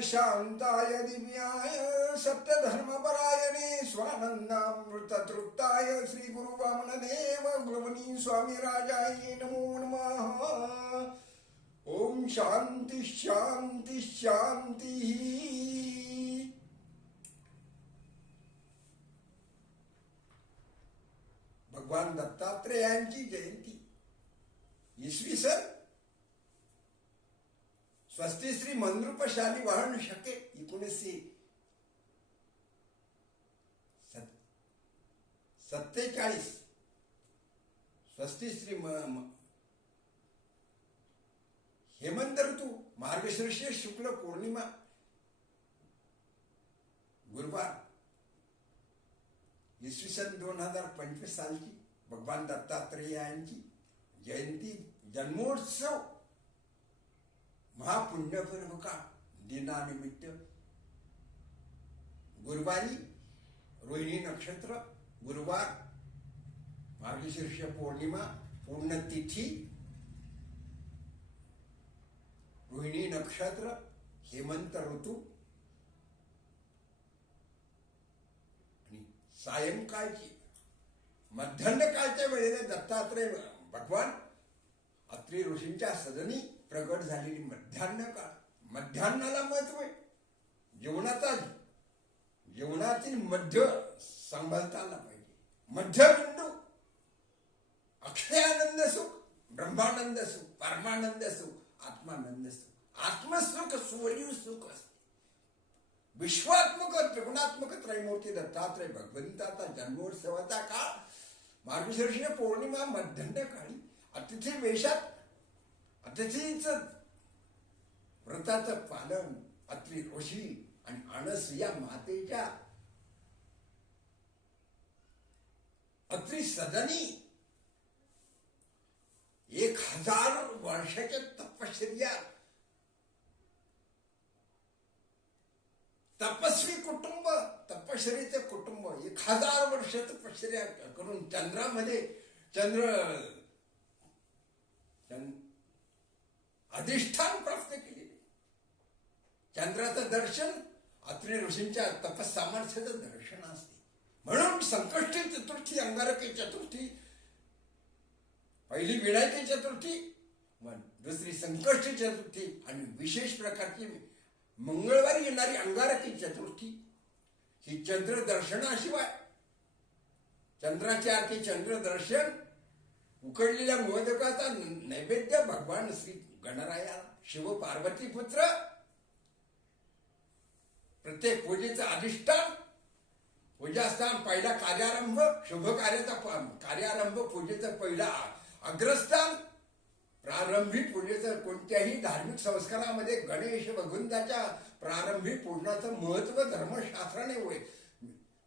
शांताय दिव्याय सत्यधर्मपरायणे स्वानंदामृततृप्ताय श्री गुरु वामनदेव गुरुमुनी स्वामी राजाय नमो नमः। ओम शांति शांति शांति। भगवान दत्तात्रेयांची जयंती इसवी सन स्वस्ति श्री मंद्रुप शालिवाहन शके 1947 स्वस्ति श्री हेमंत ऋतू मार्गशीर्ष शुक्ल पौर्णिमा गुरुवार इसवी सन 2025 सालची भगवान दत्तात्रेयांची जयंती जन्मोत्सव महापुण्यपर्व का दिनानिमित्त गुरुवारी रोहिणी नक्षत्र गुरुवार मार्गशीर्ष पौर्णिमा पुण्यतिथी रोहिणी नक्षत्र हेमंत ऋतू आणि सायंकाळची मध्यान्हकाळच्या वेळेला दत्तात्रेय भगवान अत्रि ऋषींच्या सदनी प्रगट झालेली मध्यान्हकाळ। मध्यान्हाला महत्व आहे। जीवनातील मध्य सांभाळता आला पाहिजे। मध्यबिंदू अक्षयानंद सुख, ब्रह्मानंद सुख, परमानंद सुख, आत्मानंद सुख, आत्मसुख सुवर्य सुख असते। विश्वात्मक त्रिगुणात्मक त्रैमूर्ती दत्तात्रेय भगवंताचा जन्मोत्सवाचा काळ मार्गशीर्ष पौर्णिमा मध्यान्हकाळी अतिथी वेशात अतिथीच व्रताचं पालन अत्रि ऋषी आणि अनसुया मातेच्या अत्रि सदनी 1000 वर्षाच्या तपश्चर्या तपस्वी कुटुंब तपश्चर्याचे कुटुंब 1000 वर्ष तपश्चर्या करून चंद्रामध्ये अधिष्ठान प्राप्त केले। चंद्राचं दर्शन अत्रि ऋषींच्या तपसामर्थ्याचं दर्शन असते। म्हणून संकष्टी चतुर्थी, अंगारकी चतुर्थी, पहिली विनायकी चतुर्थी, दुसरी संकष्टी चतुर्थी आणि विशेष प्रकारची मंगळवारी येणारी अंगारकी चतुर्थी ही चंद्र दर्शनाशिवाय चंद्राची आरती चंद्र दर्शन उकडलेल्या मोदकाचा नैवेद्य भगवान श्री गणराया शिव पार्वती पुत्र प्रत्येक पूजेचं अधिष्ठान पूजास्थान पहिला कार्यारंभ शुभ कार्यारंभ पूजेचं पहिला अग्रस्थान प्रारंभी पूजेचं कोणत्याही धार्मिक संस्कारामध्ये गणेश भगवंताच्या प्रारंभी पूजनाचं महत्व धर्मशास्त्राने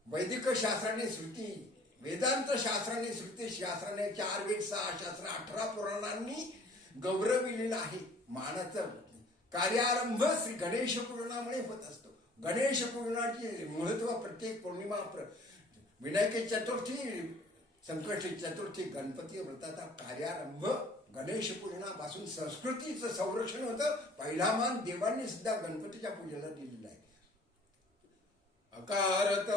वैदिक शास्त्राने श्रुती वेदांत शास्त्राने श्रुती शास्त्राने 4 वेद 6 शास्त्र 18 पुराणांनी गौरविलेलं आहे। मानाचं कार्यारंभ श्री गणेश पुराणामुळे होत असतो। गणेश पुराणाचे महत्व प्रत्येक पौर्णिमा विनायकी चतुर्थी संकष्टी चतुर्थी गणपती व्रताचा कार्यारंभ गणेश पुराणापासून संस्कृतीचं संरक्षण होतं। पहिला मान देवांनी सुद्धा गणपतीच्या पूजेला दिलेला आहे। अकारत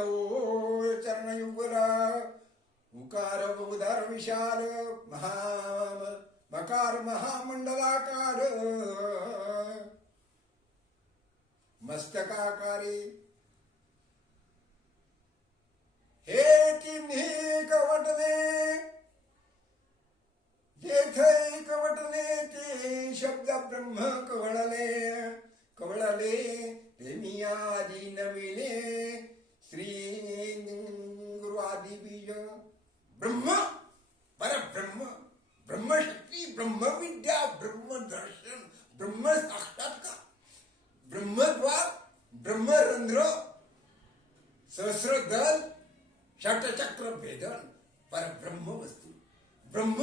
चरणयुगला उकार उदार विशाल मकार महामंडलाकार मस्तकाकारी हे तिन्ही कवटले जेथे कवटले ते शब्द ब्रह्म कवळले ते मी आदी नविले श्री गुरु आदि बीज ब्रह्म परब्रह्म ब्रह्मशक्ती ब्रह्मविद्या ब्रह्मदर्शन ब्रह्म साक्षात्कार ब्रह्मद्वार ब्रह्मरंध्र सहस्रदल षटचक्र भेदन परब्रह्म वस्तू ब्रह्म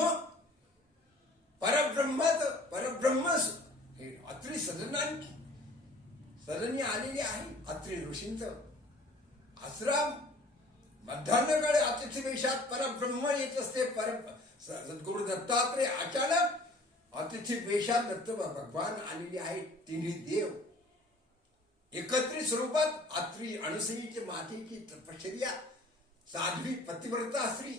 परब्रह्म हे अत्रि सदनी आलेली आहे। अत्रि ऋषींचं आश्रम मध्यान्हकाळी अतिथी वेशात परब्रह्म येत असते। सद्गुरु दत्तात्रेय अचानक अतिथी वेशात दत्त भगवान आलेले आहेत। तिन्ही देव एकत्रित स्वरूपात आत्री अणुसईची मातेची तपश्चर्या, साध्वी पतिव्रता स्त्री.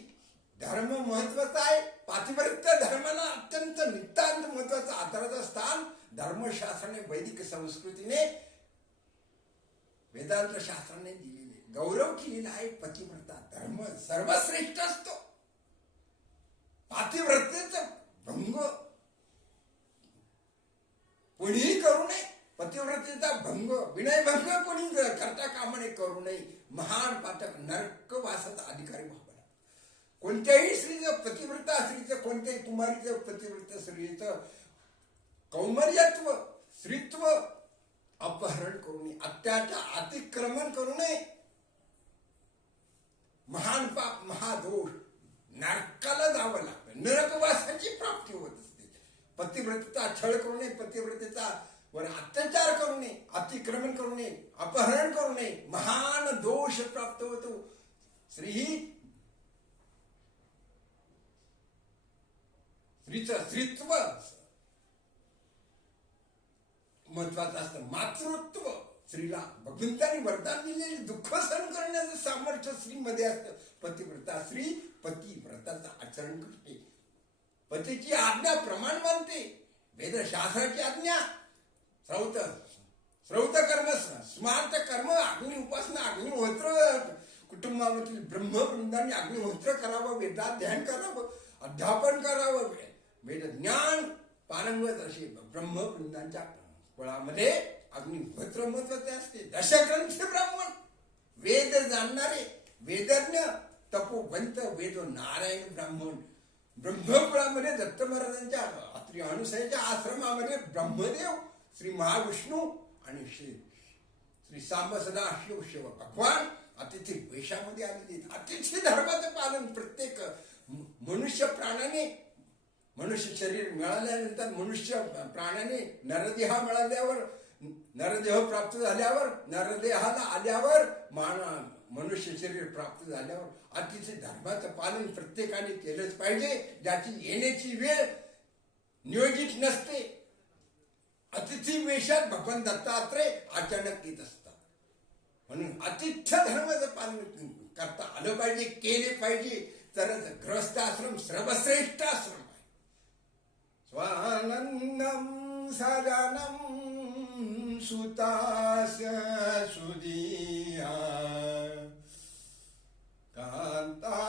धर्म महत्वाचा आहे. पातिव्रत्य धर्माला अत्यंत नितांत महत्वाचं आदराचं स्थान धर्मशास्त्राने, वैदिक संस्कृतीने, वेदांत शास्त्राने दिलेले, गौरव केलेला आहे. पतिव्रता धर्म सर्वश्रेष्ठ असतो. पातिव्रतेचा भंग कोणीही करू नये. पतिव्रतेचा भंग, विनयभंग कोणी करता कामा नये, करू नये. महान पातक नरकवासाचा अधिकारी व्हावा. कोणत्याही स्त्रीचं, पतिव्रता स्त्रीचं, कोणत्याही कुमारीचं, पतिव्रता स्त्रीचं कौमार्यत्व, स्त्रीत्व अपहरण करू नये, अत्याचार अतिक्रमण करू नये. महान पाप, महादोष, नरकाला जावं लागतं, नरकवासाची प्राप्ती होत असते. पतिव्रतेचा छळ करू नये, पतिव्रतेचा वर अत्याचार करू नये, अतिक्रमण करू नये, अपहरण करू नये. महान दोष प्राप्त होतो. स्त्रीचं स्त्रीत्व महत्वाचं असतं. मातृत्व, स्त्रीला भगवंतांनी वरदान दिलेले दुःख सहन करण्याचं सामर्थ्य स्त्रीमध्ये असतं. पतिव्रता स्त्री पतिव्रताचं आचरण करते, पतीची आज्ञा प्रमाण मानते, वेदशास्त्राची आज्ञा, श्रौत कर्म, स्मार्त कर्म, अग्नि उपासना, अग्निहोत्र, कुटुंबामधील ब्रह्मवृंदांनी अग्निहोत्र करावं, वेदाध्ययन करावं, अध्यापन करावं, वेद ज्ञान पारंगत असे ब्रह्मवृंदांच्या कुळामध्ये अग्निहोत्र महत्वाचे असते. दशग्रंथी ब्राह्मण, वेद जाणणारे, वेदज्ञ, तपोवंत, वेद नारायण ब्राह्मण. ब्रह्मकुळामध्ये दत्त महाराजांच्या अत्री अणुसयाच्या आश्रमामध्ये ब्रह्मदेव, श्री महाविष्णू आणि श्री सांब सदाशिव शिव भगवान अतिथी वेशामध्ये आलेले. अतिथी धर्माचं पालन प्रत्येक मनुष्य प्राण्याने, मनुष्य शरीर मिळाल्यानंतर, मनुष्य प्राण्याने नरदेह मिळाल्यावर, नरदेह प्राप्त झाल्यावर, नरदेहाला आल्यावर, मनुष्य शरीर प्राप्त झाल्यावर अतिथी धर्माचं पालन प्रत्येकाने केलंच पाहिजे. ज्याची येण्याची वेळ नियोजित नसते. अतिथी वेशात भगवान दत्तात्रय अचानक येत असतात. म्हणून आतिथ्य धर्माचं पालन करता आलं पाहिजे, केले पाहिजे. तरच ग्रस्त आश्रम सर्वश्रेष्ठ आश्रम आहे. स्वानंदम सदानम सुतास सुदीया कांता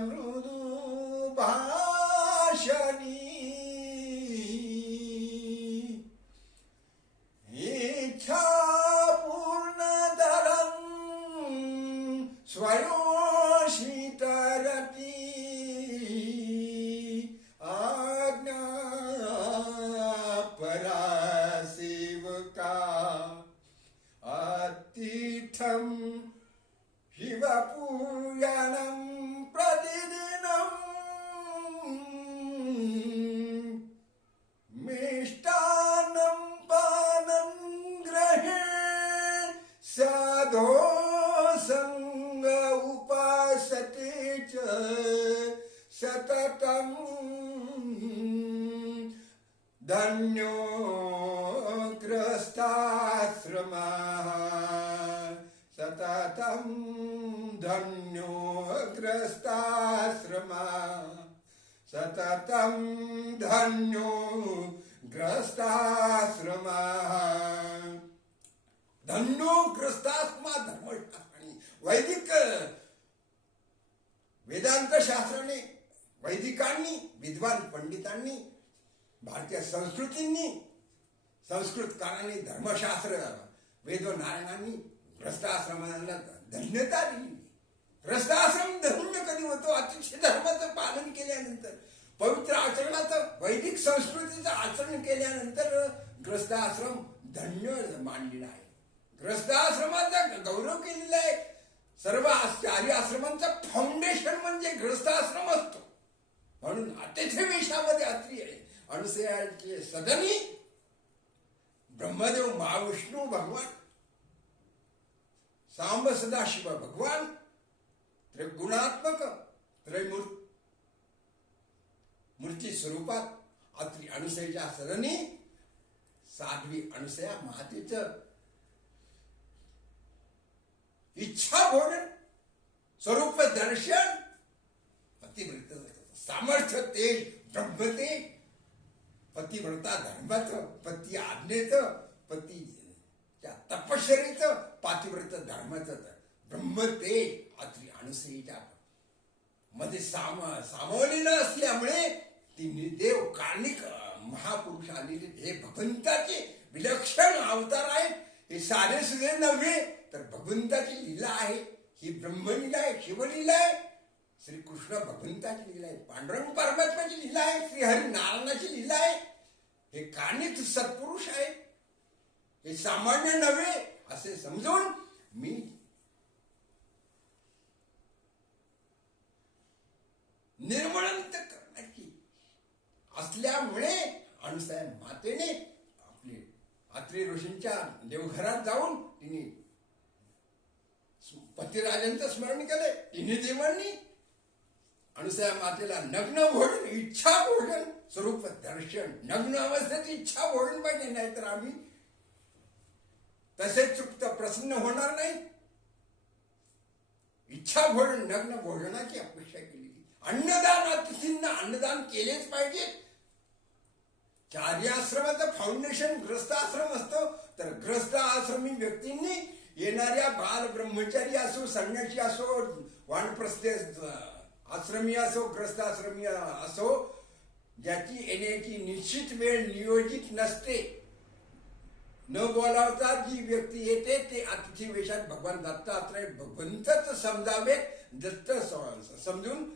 मृदु भाषणी इच्छा पूर्णतरं स्वयोषितरति आज्ञा परासेवका अतिथं शिवपूजनं प्रतिदिनं मिष्टान्नं पानं ग्रहे साधो संग उपासते च सततं धन्यो ग्रस्ताश्रमः सततं धन्यो ग्रस्ताश्रमः सततं धन्यो ग्रस्ताश्रमः. धन्यो ग्रस्ताश्रमा धर्मशास्त्राने, वैदिक वेदांत शास्त्राने, वैदिकांनी, विद्वान पंडितांनी, भारतीय संस्कृतींनी, संस्कृतकारांनी, धर्मशास्त्र वेद नारायणांनी ग्रस्ताश्रमाला धन्यता दिली. ग्रस्ताश्रम धन्य कधी होतो? अतिशय धर्माचं पालन केल्यानंतर, पवित्र आचरणाचं, वैदिक संस्कृतीचं आचरण केल्यानंतर ग्रस्ताश्रम धन्य मानलेला आहे. ग्रस्ताश्रमाचा गौरव केलेला आहे. सर्व चारी आश्रमांचा फाउंडेशन म्हणजे ग्रस्ताश्रम असतो. म्हणून अतिथी वेशामध्ये अत्री अणुसयाचे सदनी ब्रह्मदेव, महाविष्णू भगवान, सांब सदाशिव भगवान, त्रिगुणात्मक मूर्ती स्वरूपात अत्री अणुसयाच्या सदनी साध्वी अणुसया मातेचं इच्छा भोजन स्वरूप दर्शन पतिव्रत सामर्थ्य तेज ब्रह्मतेज पतिव्रता धर्माचं पती आज्ञेचं पतीच्या तपश्चर्येचं पातिव्रत धर्माचं ब्रह्मतेज अत्री अणुसईच्या मध्ये सामावलेलं असल्यामुळे ती निदेव कालिक महापुरुष आलेले हे भगवंताचे विलक्षण अवतार आहेत. हे साधे सुधे नव्हे तर भगवंताची लीला आहे. ही ब्रह्मलीला आहे, शिवलीला आहे, श्रीकृष्ण भगवंताची लीला आहे, पांडुरंग परमात्म्याची लीला आहे, श्रीहरी नारायणाची लीला आहे. हे कानिक सत्पुरुष आहे, हे सामान्य नव्हे असे समजून मी निर्मळंत करण्याची असल्यामुळे अनुसया मातेने आपले अत्री ऋषींच्या देवघरात जाऊन तिने पतिराजांचं स्मरण केले. तिन्ही देवांनी अनुसया मातेला नग्न भोजन इच्छा भोजन स्वरूप दर्शन नग्न अवस्थेत इच्छा भोजन पाहिजे, नाहीतर आम्ही तसेच चुकत प्रसन्न होणार नाही. इच्छा भोजन नग्न भोजनाची अपेक्षा केली. अन्नदान अतिथींना अन्नदान केलेच पाहिजे. चार्याश्रमाचं फाउंडेशन ग्रस्त आश्रम असतो, तर ग्रस्त आश्रमी व्यक्तींनी येणाऱ्या बाल ब्रह्मचारी असो, संन्यासी असो, वानप्रस्थ आश्रमी असो, ग्रस्त आश्रमी असो, ज्याची येण्याची निश्चित वेळ नियोजित नसते, न बोलावता जी व्यक्ती येते ते अतिथी वेशात भगवान दत्तात्रय भगवंतच समजावे. दत्त समजून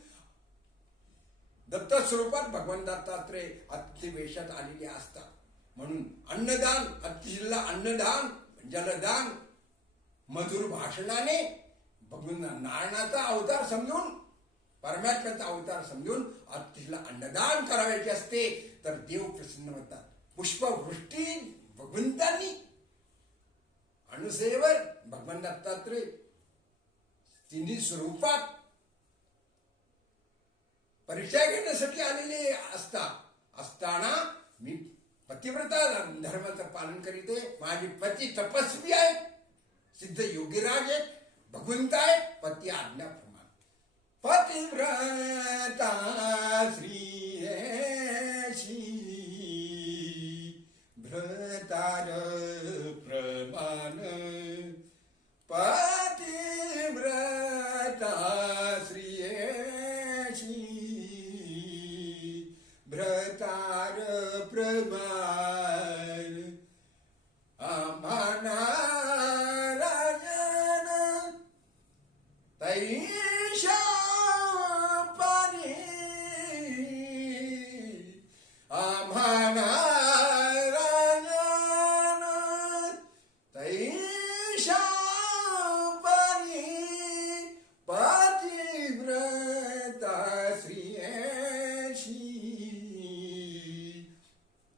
दत्त स्वरूपात भगवान दत्तात्रय अतिथी वेशात आलेले असतात. म्हणून अन्नदान अतिथीला अन्नदान जलदान मधुर भाषणाने भगवान नारायणाचा अवतार समजून परमात्म्याचा अवतार समजून अतिथीला अन्नदान करायचे असते, तर देव प्रसन्न होतात. पुष्पवृष्टी भगवंतांनी अनुसेवर भगवान दत्तात्रय तिन्ही स्वरूपात परीक्षा घेण्यासाठी आलेले असताना मी पतिव्रता धर्माचं पालन करीते. माझे पती तपस्वी आहेत, सिद्ध योगीराज आहेत, भगवंत आहे, पती आज्ञा प्रमाण पतिव्रता श्री भ्रतार प्रमाण पतिव्रता श्री भ्रतार प्रमाण आम्हाना राजन तैशा पाणी आम्हाना राजन तैशा पाणी पतिव्रता श्री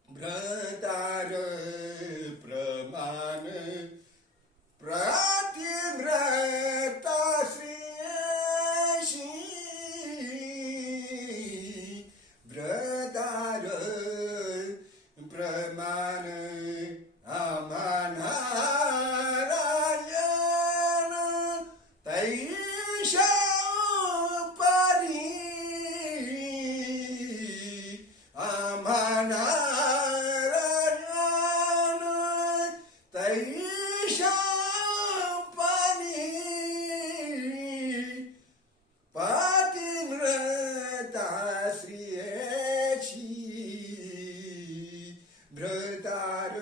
भ्रतार प्रमाण पतिव्रता श्री भ्रतार प्रमाण आम्हाना राजन तैशा पारी आम्हाना तैशा पाणी पतिव्रता श्री भ्रतार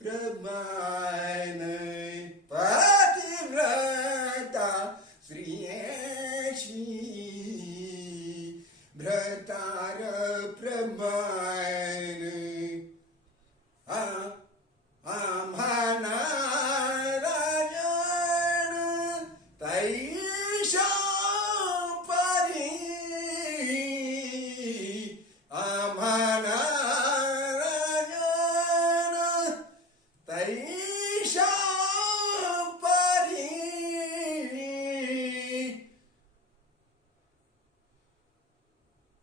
प्रमाण पतिव्रता श्री भ्रतार प्रमाण आम्हाना राजन तैशा पारी आम्हाना राजन तैशा पारी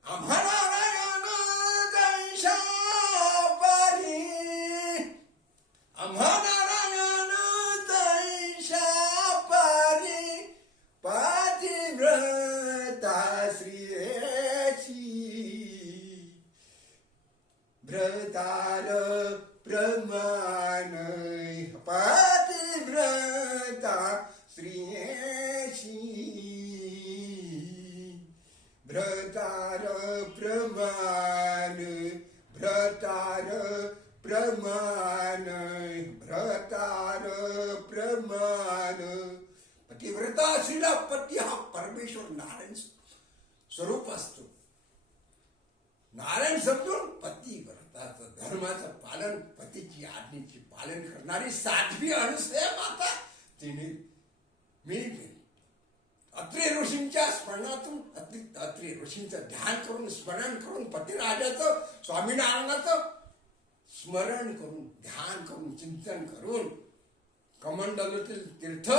आम्हाना राजन प्रमाण भ्रतार प्रमाण भ्रतार प्रमाण. पतिव्रता स्त्रीला पती हा परमेश्वर नारायण स्वरूप असतो. नारायण समजून पतिव्रताचं धर्माचं पालन, पतीची आज्ञेचे पालन करणारी साध्वी अनुसया माता तिने मिळली. अत्रे ऋषींच्या स्मरणातून अत्रे ऋषींचं ध्यान करून स्मरण करून पतिराजाचं स्वामीनारायणाचं स्मरण करून ध्यान करून चिंतन करून कमंडलूतील तीर्थ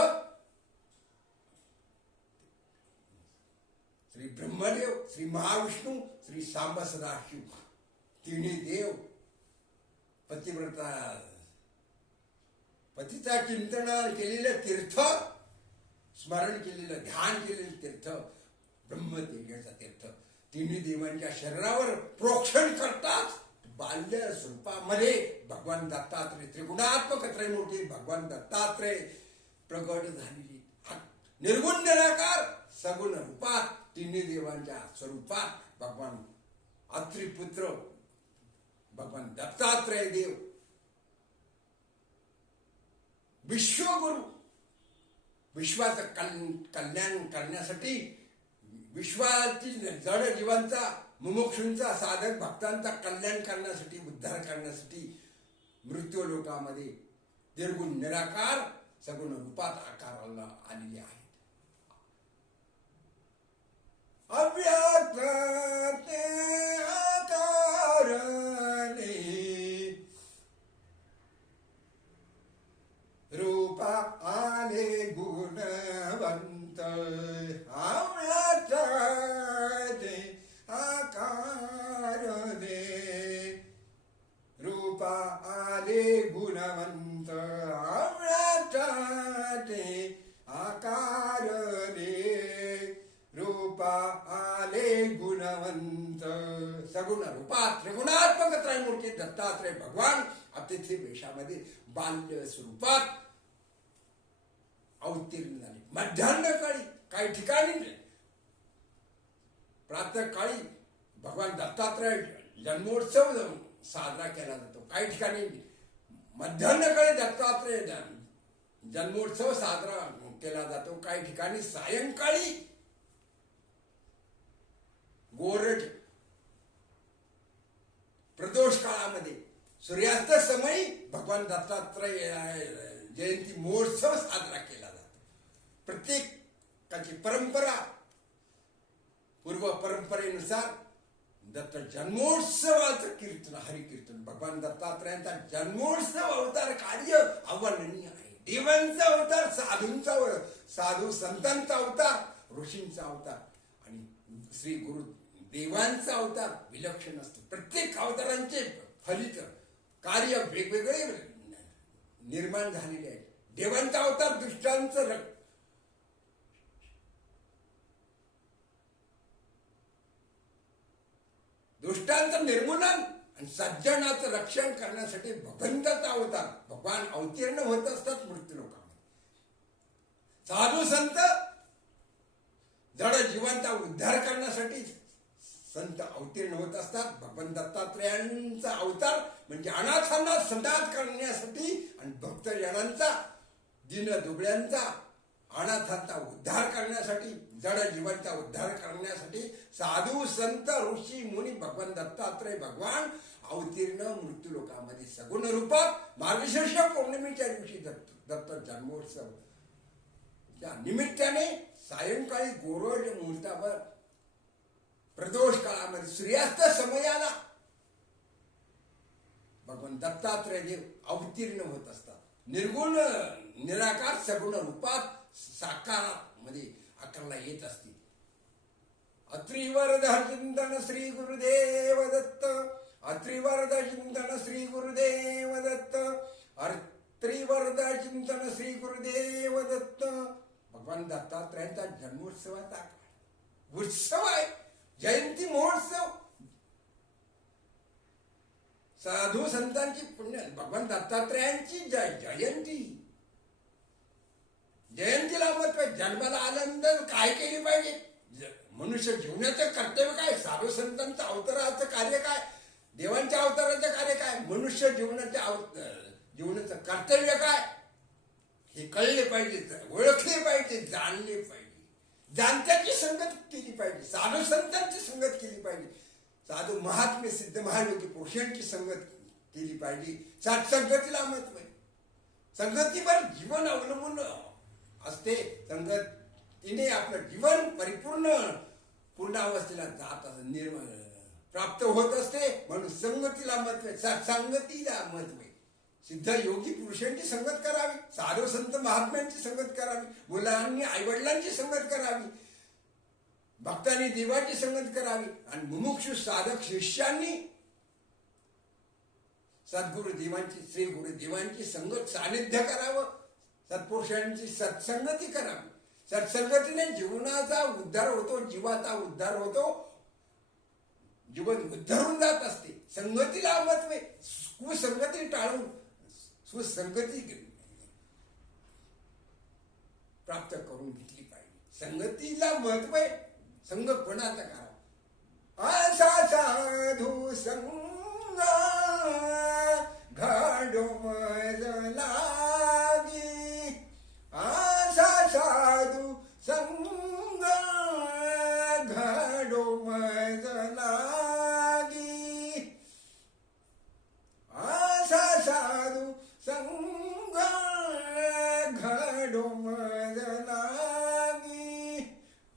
श्री ब्रह्मदेव, श्री महाविष्णू, श्री सांब सदाशिव तिन्ही देव पतिव्रता पतीचा चिंतन केलेलं तीर्थ, स्मरण केलेलं ध्यान केलेलं तीर्थ ब्रह्मदेवाचा तीर्थ तिन्ही देवांच्या शरीरावर प्रोक्षण करतात. बाल्य स्वरूपामध्ये भगवान दत्तात्रय त्रिगुणात्मक त्रयमूर्ती भगवान दत्तात्रय प्रगट झालेली निर्गुण निराकार सगुण रूपात तिन्ही देवांच्या स्वरूपात भगवान अत्रिपुत्र भगवान दत्तात्रय देव विश्वगुरु विश्वाचं कल्याण करण्यासाठी विश्वातील जड जीवांचा मुमुक्षूंचा साधक भक्तांचा कल्याण करण्यासाठी उद्धार करण्यासाठी मृत्यू लोकामध्ये निर्गुण निराकार सगुण रूपात आकाराला आलेले आहेत. अव्यक्त ते आकारणे रूपा आले गुणवंत. अव्यक्त ते आकारणे रूपा आले गुणवंत. अव्यक्त ते आकारणे रूपा आले गुणवंत. सगुण रूपात त्रिगुणात्मक त्रयमूर्ती दत्तात्रय भगवान अतिथी वेशामध्ये बाल्य स्वरूपात अवतीर्ण झाले. मध्यान्ह काळी काही ठिकाणी प्रातः काळी भगवान दत्तात्रय जन्मोत्सव साजरा केला जातो. काही ठिकाणी मध्यान्ह काळी दत्तात्रय जन्मोत्सव साजरा केला जातो. काही ठिकाणी सायंकाळी गोरज प्रदोष काळामध्ये सूर्यास्त समयी भगवान दत्तात्रय जयंती महोत्सव साजरा केला जातो. प्रत्येकाची परंपरा पूर्व परंपरेनुसार दत्त जन्मोत्सवाचं कीर्तन हरिकीर्तन भगवान दत्तात्रयांचा जन्मोत्सव अवतार कार्य अवर्णनीय आहे. देवांचा अवतार, साधूंचा साधू संतांचा अवतार, ऋषींचा अवतार आणि श्री गुरु देवांचा अवतार विलक्षण असतो. प्रत्येक अवतारांचे फलित कार्य वेगवेगळे निर्माण झालेले आहे. देवांचा अवतार दुष्टांचं निर्मूलन आणि सज्जनाचं रक्षण करण्यासाठी भगवंताचा अवतार भगवान अवतीर्ण होत असतात मृत्यू लोकांमध्ये. साधू संत जड जीवांचा उद्धार करण्यासाठी संत अवतीर्ण होत असतात. भगवान दत्तात्रयांचा अवतार म्हणजे अनाथांना संदात करण्यासाठी आणि भक्तजनांचा दीन दुबळ्यांचा अनाथांचा उद्धार करण्यासाठी जड जीवांचा उद्धार करण्यासाठी साधू संत ऋषी मुनी भगवान दत्तात्रय भगवान अवतीर्ण मृत्यू लोकांमध्ये सगुण रूपात मार्गशीर्ष पौर्णिमेच्या दिवशी दत्त जन्मोत्सव या निमित्ताने सायंकाळी गोरोज मुहूर्तावर प्रदोष काळामध्ये सूर्यास्त समयाला भगवान दत्तात्रय देव अवतीर्ण होत असतात. निर्गुण निराकार सगुण रूपात साकारामध्ये आकारला येत असते. अत्रिवरद चिंतन श्री गुरुदेव दत्त. अत्रिवरद चिंतन श्री गुरुदेव दत्त. अत्रिवरद चिंतन श्री गुरुदेव दत्त. भगवान दत्तात्रयांचा जन्मोत्सवाचा उत्सव आहे. जयंती महोत्सव साधू संतांची पुण्य भगवान दत्तात्रयांची जयंती. जयंतीला महत्व जन्माला आनंद काय केली पाहिजे. मनुष्य जीवनाचं कर्तव्य काय, साधू संतांचं अवताराचं कार्य काय, देवांच्या अवताराचं कार्य काय, मनुष्य जीवनाचं कर्तव्य काय, हे कळले पाहिजे, ओळखले पाहिजे, जाणले पाहिजे. जाणत्याची संगत केली पाहिजे, साधू संतांची संगत केली पाहिजे, साधू महात्मे सिद्ध महायोगी पुरुषांची संगत केली पाहिजे. सत्संगतीला महत्व आहे. संगतीवर जीवन अवलंबून असते. संगतीने आपलं जीवन पूर्णावस्थेला जात प्राप्त होत असते. म्हणून संगतीला महत्व आहे, सत्संगतीला महत्व आहे. सिद्ध योगी पुरुषांची संगत करावी, साधू संत महात्म्यांची संगत करावी, मुलांनी आईवडिलांची संगत करावी, भक्तांनी देवाची संगत करावी, आणि मुमुक्षु साधक शिष्यांनी सद्गुरुदेवांची श्री गुरुदेवांची संगत सानिध्य करावं, सत्पुरुषांची सत्संगती करावी. सत्संगतीने जीवनाचा उद्धार होतो, जीवाचा उद्धार होतो, जीवन उद्धारून जात असते. संगतीला महत्व आहे. कुसंगती टाळून सुसंगती प्राप्त करून घेतली पाहिजे. संगतीला महत्व आहे. संग कोणाचा करावा, असा साधू संग घडो मज लागी, असा साधू संग घडो मज लागी, असा साधू संग घडो मज लागी,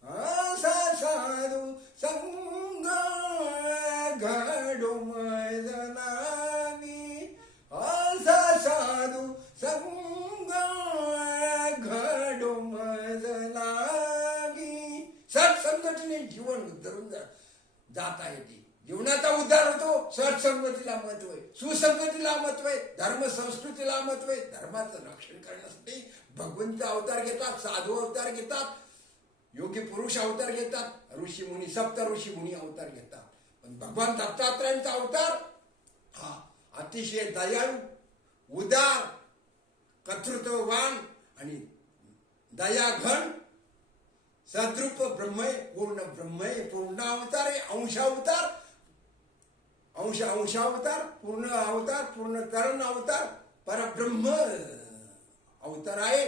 असा साधू संग घडो मज लागी, असा साधू संग घडो मज लागी. सत्संगतीने जीवन उद्धरून जाता येते. जीवनाचा उद्धार होतो. सत्संगतीला महत्व आहे, सुसंगतीला महत्व आहे, धर्म संस्कृतीला महत्व आहे. धर्माचं रक्षण करण्यासाठी भगवंत अवतार घेतात, साधू अवतार घेतात, योगी पुरुष अवतार घेतात, ऋषी मुनी सप्त ऋषी मुनी अवतार घेतात. पण भगवान दत्तात्रयांचा अवतार हा अतिशय दयाळू, उदार, कर्तृत्ववान आणि दयाघन सद्रूप ब्रह्मय, पूर्ण ब्रह्मय, पूर्ण अवतार आहे. अंशावतार, अंशावतार, पूर्ण अवतार, पूर्ण करण अवतार, परब्रह्म अवतार आहे.